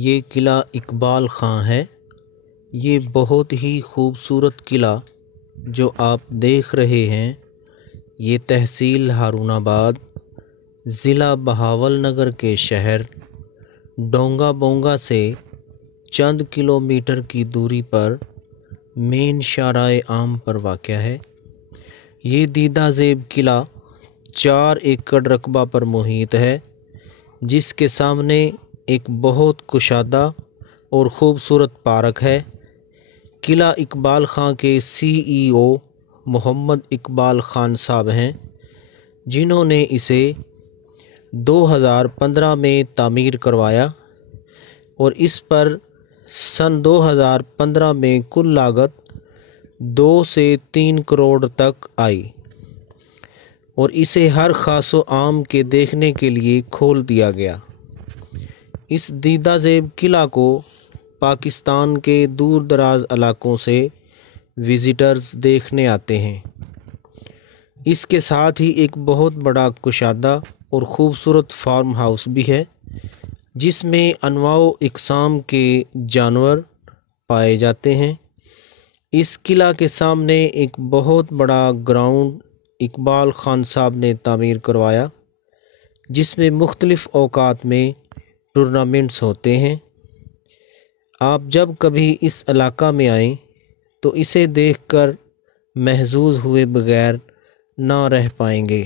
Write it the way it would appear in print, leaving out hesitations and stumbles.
یہ قلعہ اقبال خاں ہے۔ یہ بہت ہی خوبصورت قلعہ جو آپ دیکھ رہے ہیں، یہ تحصیل ہارون آباد، ضلع بہاول کے شہر ڈونگا بونگا سے چند کلومیٹر کی دوری پر مین شاہراہ عام پر واقع ہے۔ یہ دیدہ زیب قلعہ 4 ایکڑ رقبہ پر محیط ہے، جس کے سامنے ایک بہت کشادہ اور خوبصورت پارک ہے۔ قلعہ اقبال خاں کے CEO محمد اقبال خان صاحب ہیں، جنہوں نے اسے 2015 میں تعمیر کروایا اور اس پر سن 2015 میں کل لاگت 2 سے 3 کروڑ تک آئی اور اسے ہر خاص و عام کے دیکھنے کے لیے کھول دیا گیا۔ اس دیدہ زیب قلعہ کو پاکستان کے دور دراز علاقوں سے وزٹرز دیکھنے آتے ہیں۔ اس کے ساتھ ہی ایک بہت بڑا کشادہ اور خوبصورت فارم ہاؤس بھی ہے، جس میں انواع و اقسام کے جانور پائے جاتے ہیں۔ اس قلعہ کے سامنے ایک بہت بڑا گراؤنڈ اقبال خان صاحب نے تعمیر کروایا، جس میں مختلف اوقات میں ٹورنامنٹس ہوتے ہیں۔ آپ جب کبھی اس علاقہ میں آئیں تو اسے دیکھ کر محظوظ ہوئے بغیر نہ رہ پائیں گے۔